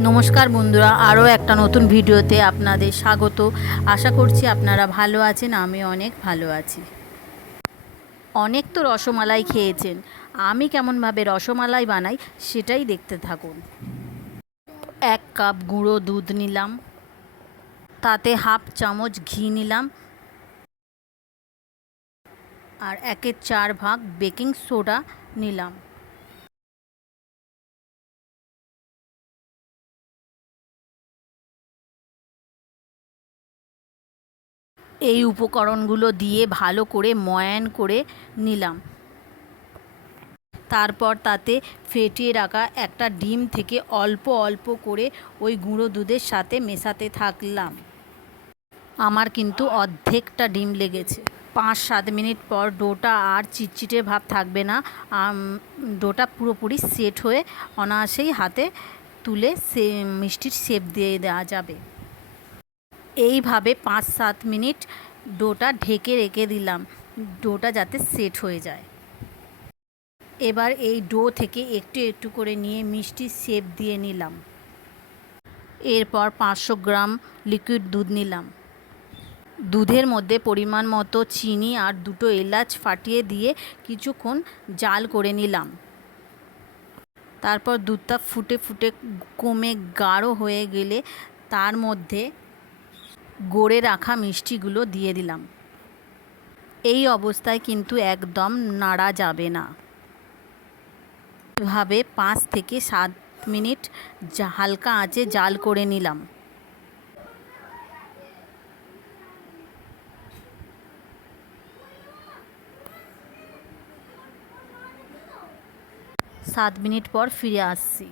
নমস্কার বন্ধুরা, আরও একটা নতুন ভিডিওতে আপনাদের স্বাগত। আশা করছি আপনারা ভালো আছেন। আমি অনেক ভালো আছি। অনেক তো রসমালাই খেয়েছেন, আমি কেমনভাবে রসমালাই বানাই সেটাই দেখতে থাকুন। 1 কাপ গুঁড়ো দুধ নিলাম, তাতে হাফ চামচ ঘি নিলাম আর 1/4 ভাগ বেকিং সোডা নিলাম। এই উপকরণগুলো দিয়ে ভালো করে ময়ান করে নিলাম। তারপর তাতে ফেটিয়ে রাখা একটা ডিম থেকে অল্প অল্প করে ওই গুঁড়ো দুধের সাথে মেশাতে থাকলাম। আমার কিন্তু অর্ধেকটা ডিম লেগেছে। 5-7 মিনিট পর ডোটা আর চিটচিটে ভাব থাকবে না। ডোটা পুরোপুরি সেট হয়ে অনায়াসেই হাতে তুলে মিষ্টির শেপ দিয়ে দেওয়া যাবে। এইভাবে 5-7 মিনিট ডোটা ঢেকে রেখে দিলাম, ডোটা যাতে সেট হয়ে যায়। এবার এই ডো থেকে একটু একটু করে নিয়ে মিষ্টির শেপ দিয়ে নিলাম। এরপর 500 গ্রাম লিকুইড দুধ নিলাম। দুধের মধ্যে পরিমাণ মতো চিনি আর 2টো এলাচ ফাটিয়ে দিয়ে কিছুক্ষণ জাল করে নিলাম। তারপর দুধটা ফুটে ফুটে কমে গাঢ় হয়ে গেলে তার মধ্যে গড়ে রাখা মিষ্টিগুলো দিয়ে দিলাম। এই অবস্থায় কিন্তু একদম নাড়া যাবে না। এভাবে 5 থেকে 7 মিনিট হালকা আঁচে জাল করে নিলাম। 7 মিনিট পর ফিরে আসছি।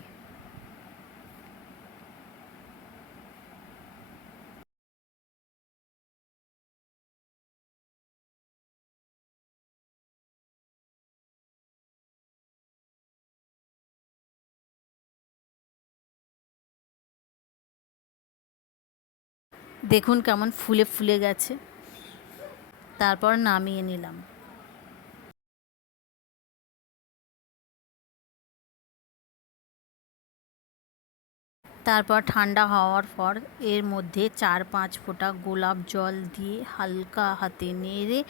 দেখুন কেমন ফুলে ফুলে গেছে। তারপর নামিয়ে নিলাম। তারপর ঠান্ডা হওয়ার পর এর মধ্যে 4-5 ফোঁটা গোলাপ জল দিয়ে হালকা হাতে নেড়ে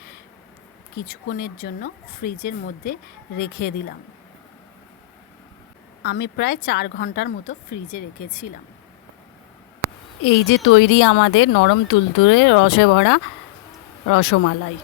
কিছুক্ষণের জন্য ফ্রিজের মধ্যে রেখে দিলাম। আমি প্রায় 4 ঘন্টার মতো ফ্রিজে রেখেছিলাম। এই যে তৈরি আমাদের নরম তুলতুলে রসে ভরা রসমালাই।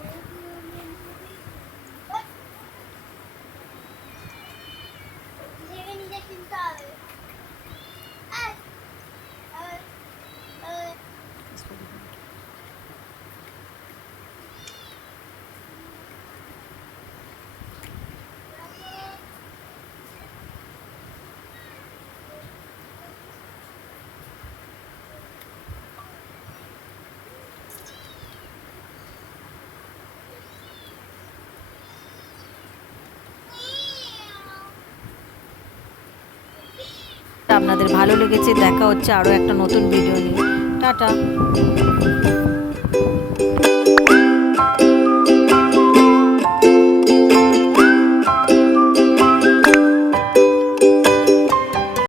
আপনাদের ভালো লেগেছে। দেখা হচ্ছে আরও একটা নতুন ভিডিও নিয়ে। টাটা।